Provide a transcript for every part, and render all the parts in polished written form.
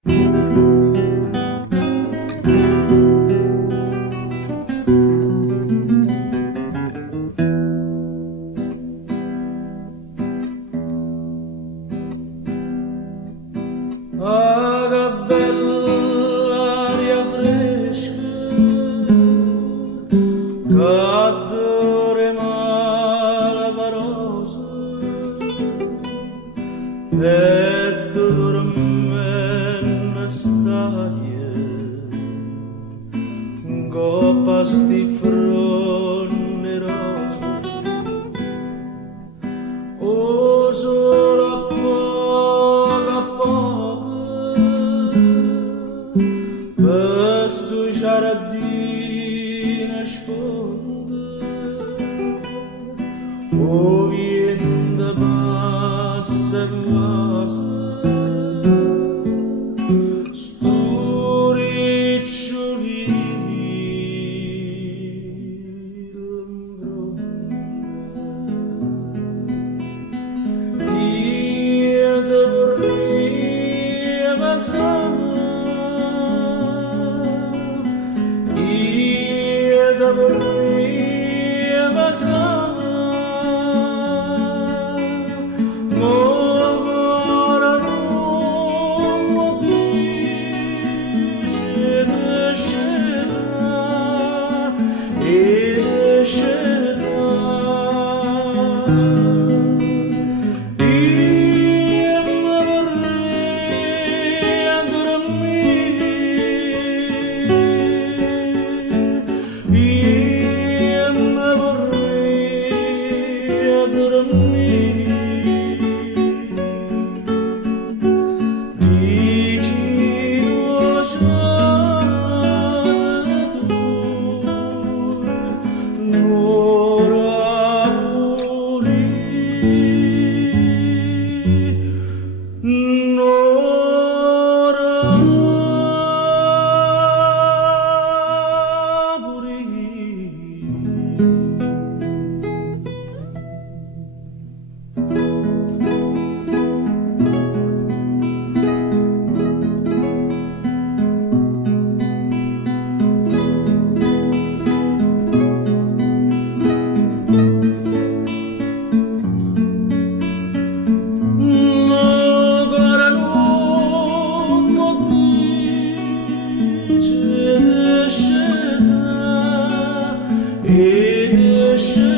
Ah, che bella aria fresca, che adora malabarosa, e tu dormi stai, coppa sti fronni rosa. Oh, solo a poco, per sto giardino sponda, oh, vento passa e passa, sto ricciolino. Io te vorrei passare, io te vorrei passare, ma ora non mi dice di scendere e di scendere.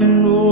No